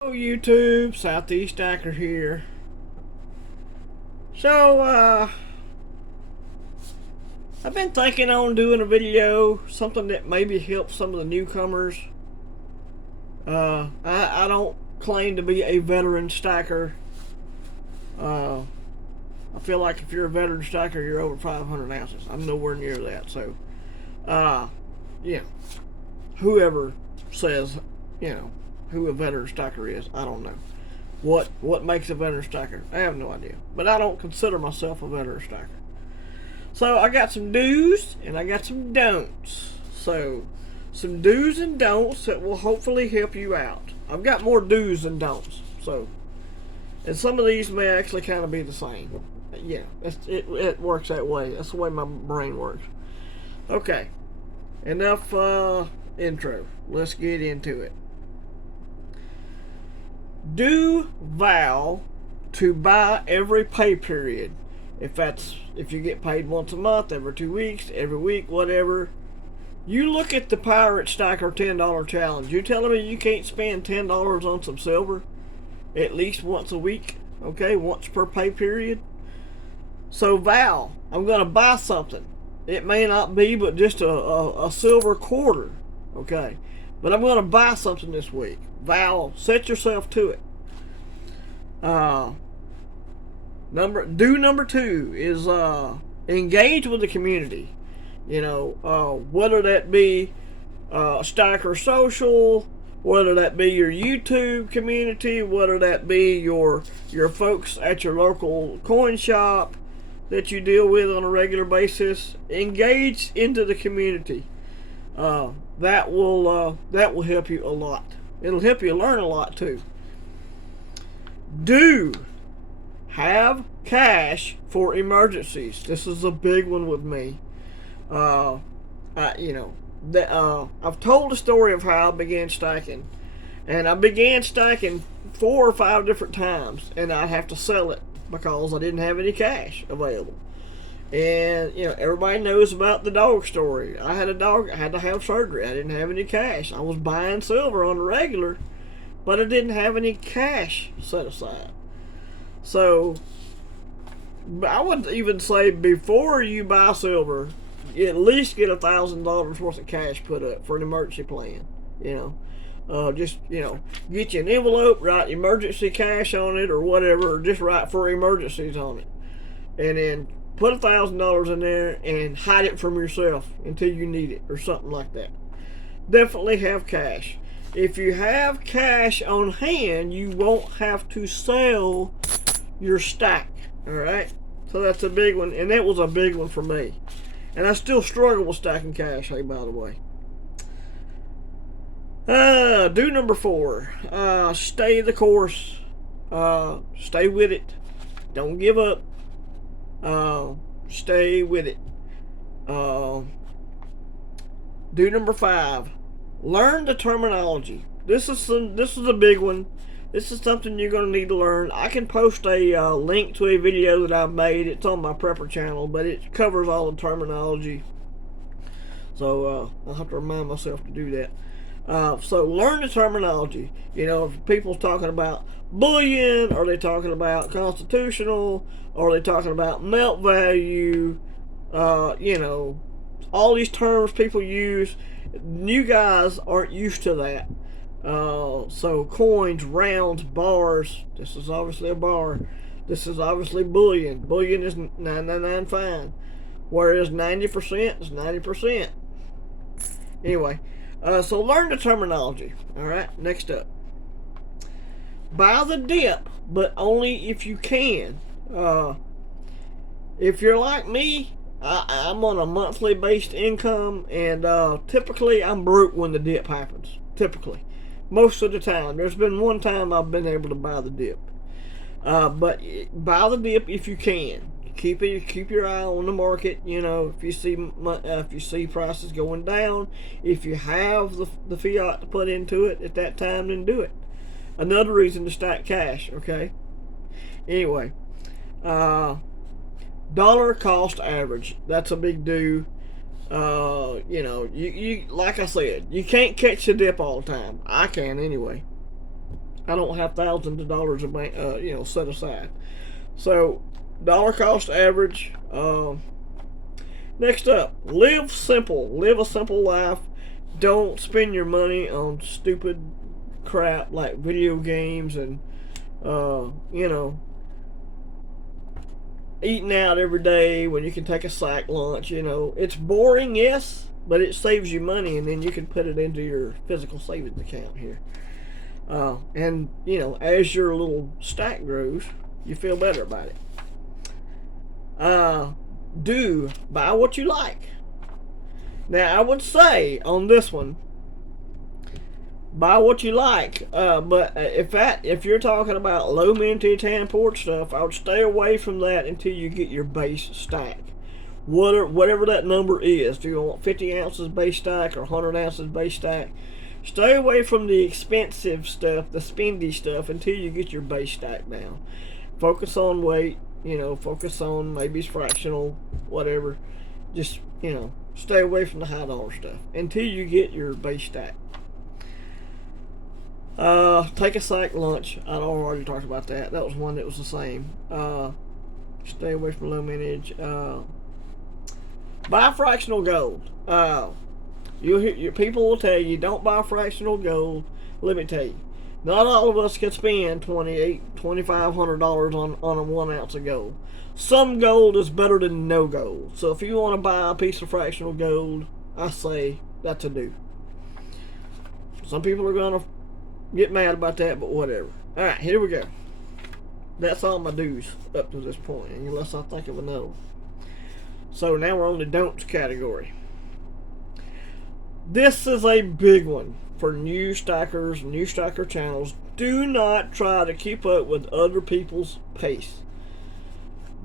Hello YouTube, Southeast Stacker here. So, I've been thinking on doing a video, something that maybe helps some of the newcomers. I don't claim to be a veteran stacker. I feel like if you're a veteran stacker, you're over 500 ounces. I'm nowhere near that. So, yeah, whoever says, who a veteran stacker is, I don't know. What makes a veteran stacker? I have no idea. But I don't consider myself a veteran stacker. So I got some do's and I got some don'ts. So some do's and don'ts that will hopefully help you out. I've got more do's than don'ts. So, and some of these may actually kind of be the same. Yeah, it works that way. That's the way my brain works. Okay, enough intro. Let's get into it. Do vow to buy every pay period. If you get paid once a month, every 2 weeks, every week, whatever. You look at the Pirate Stacker $10 challenge. You telling me you can't spend $10 on some silver at least once a week? Okay, once per pay period. So vow, I'm gonna buy something. It may not be but just a silver quarter. Okay, but I'm gonna buy something this week. Vow, set yourself to it. Number two is engage with the community. Whether that be Stacker Social, whether that be your YouTube community, whether that be your folks at your local coin shop that you deal with on a regular basis. Engage into the community. That will help you a lot. It'll help you learn a lot too. Do have cash for emergencies. This is a big one with me. I've told the story of how I began stacking, and I began stacking 4 or 5 different times, and I'd have to sell it because I didn't have any cash available. And everybody knows about the dog story. I had a dog, I had to have surgery. I didn't have any cash. I was buying silver on the regular, but I didn't have any cash set aside. So I would even say, before you buy silver, you at least get $1,000 worth of cash put up for an emergency plan. Get you an envelope, write emergency cash on it or whatever, or just write for emergencies on it, and then put $1,000 in there and hide it from yourself until you need it or something like that. Definitely have cash. If you have cash on hand, you won't have to sell your stack. All right, so that's a big one, and that was a big one for me. And I still struggle with stacking cash, hey, by the way. Do number 4. Stay the course. Stay with it. Don't give up. Stay with it. Do number 5. Learn the terminology. This is a big one. This is something you're going to need to learn. I can post a link to a video that I've made. It's on my prepper channel, but it covers all the terminology. So I'll have to remind myself to do that. So learn the terminology. If people's talking about bullion, are they talking about constitutional, are they talking about melt value? All these terms people use. New guys aren't used to that. So coins, rounds, bars. This is obviously a bar. This is obviously bullion. Bullion is 999 fine, whereas 90% is 90%. Anyway, so learn the terminology. All right. Next up, buy the dip, but only if you can. If you're like me, I'm on a monthly based income, and typically I'm broke when the dip happens. Typically. Most of the time. There's been one time I've been able to buy the dip. But buy the dip if you can. Keep your eye on the market. If you see prices going down, if you have the fiat to put into it at that time, then do it. Another reason to stack cash. Okay. Anyway, dollar cost average. That's a big do. You like I said, you can't catch the dip all the time. I can anyway. I don't have thousands of dollars of set aside. So dollar cost average. Next up, live simple. Live a simple life. Don't spend your money on stupid crap like video games and eating out every day when you can take a sack lunch. It's boring, yes, but it saves you money, and then you can put it into your physical savings account here. And as your little stack grows, you feel better about it. Do buy what you like. Now, I would say on this one, buy what you like. But if you're talking about low mintage hand poured stuff, I would stay away from that until you get your base stack. Whatever that number is. Do you want 50 ounces base stack or 100 ounces base stack? Stay away from the expensive stuff, the spendy stuff, until you get your base stack down. Focus on weight. Focus on maybe it's fractional, whatever. Just stay away from the high dollar stuff until you get your base stack. Take a sack lunch. I already talked about that. That was one that was the same. Stay away from low mintage. Buy fractional gold. Your people will tell you don't buy fractional gold. Let me tell you, not all of us can spend $2,500 on a 1 ounce of gold. Some gold is better than no gold. So if you want to buy a piece of fractional gold, I say that's a do. Some people are gonna get mad about that, but whatever. All right, here we go. That's all my do's up to this point, unless I think of another one. So now we're on the don'ts category. This is a big one for new stackers, new stacker channels. Do not try to keep up with other people's pace.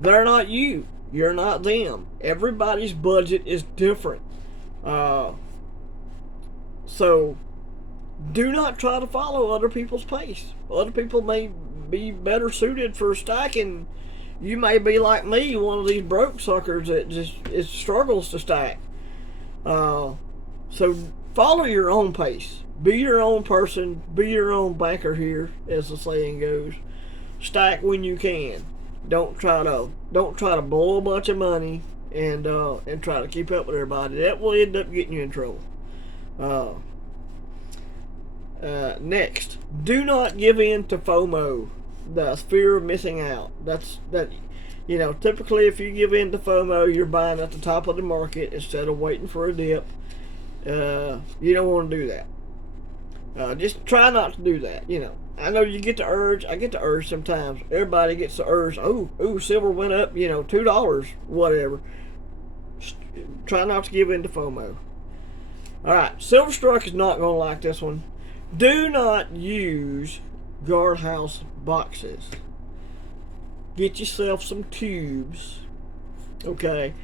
They're not you. You're not them. Everybody's budget is different. So do not try to follow other people's pace. Other people may be better suited for stacking. You may be like me, one of these broke suckers that it struggles to stack. So follow your own pace. Be your own person. Be your own banker here, as the saying goes. Stack when you can. Don't try to blow a bunch of money and try to keep up with everybody. That will end up getting you in trouble. Next, do not give in to FOMO, the fear of missing out. Typically if you give in to FOMO, you're buying at the top of the market instead of waiting for a dip. You don't want to do that. Just try not to do that. I know you get the urge. I get the urge sometimes. Everybody gets the urge. Oh, silver went up, $2, whatever. Try not to give in to FOMO. Alright, Silverstruck is not going to like this one. Do not use guardhouse boxes. Get yourself some tubes. Okay.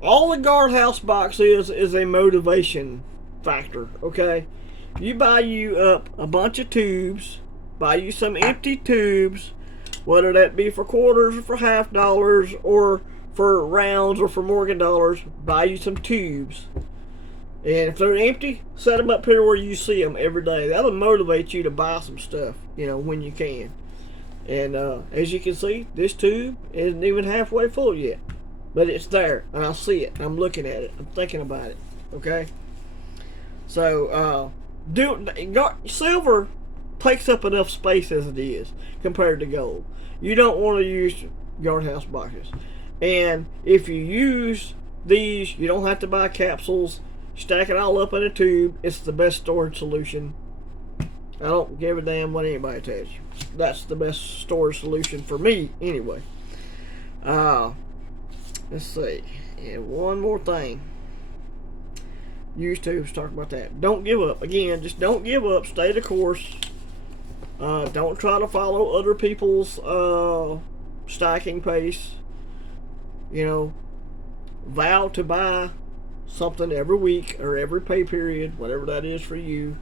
All the guardhouse box is a motivation factor. Okay. You buy you up a bunch of tubes. Buy you some empty tubes. Whether that be for quarters or for half dollars or for rounds or for Morgan dollars. Buy you some tubes. And if they're empty, set them up here where you see them every day. That'll motivate you to buy some stuff, when you can. And as you can see, this tube isn't even halfway full yet. But it's there, and I see it. I'm looking at it. I'm thinking about it. Okay? So, silver takes up enough space as it is compared to gold. You don't want to use guardhouse boxes. And if you use these, you don't have to buy capsules. Stack it all up in a tube. It's the best storage solution. I don't give a damn what anybody tells you. That's the best storage solution for me, anyway. Let's see. And one more thing. Use tubes. Talk about that. Don't give up. Again, just don't give up. Stay the course. Don't try to follow other people's stacking pace. Vow to buy something every week or every pay period, whatever that is for you.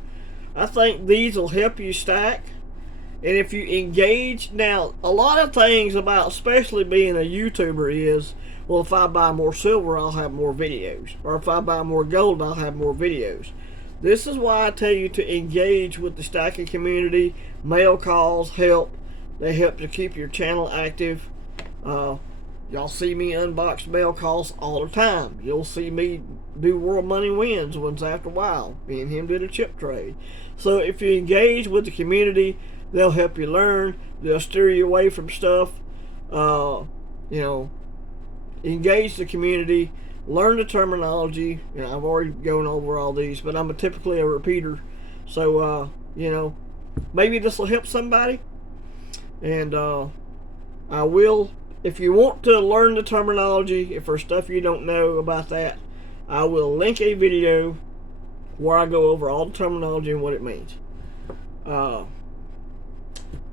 I think these will help you stack. And if you engage, now a lot of things about especially being a YouTuber is, well, if I buy more silver, I'll have more videos. Or if I buy more gold, I'll have more videos. This is why I tell you to engage with the stacking community. Mail calls help. They help to keep your channel active. Y'all see me unbox mail calls all the time. You'll see me do World Money Wins ones after a while. Me and him did a chip trade. So if you engage with the community, they'll help you learn. They'll steer you away from stuff. You know, engage the community. Learn the terminology. You know, I've already gone over all these, but I'm typically a repeater. So, you know, maybe this will help somebody. And I will, if you want to learn the terminology, if there's stuff you don't know about that, I will link a video where I go over all the terminology and what it means.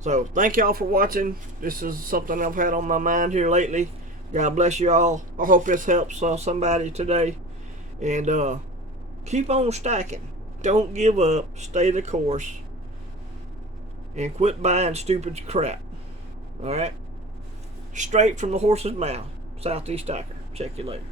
So thank y'all for watching. This is something I've had on my mind here lately. God bless you all. I hope this helps somebody today. And keep on stacking. Don't give up. Stay the course. And quit buying stupid crap. Alright? Straight from the horse's mouth. Southeast Stacker. Check you later.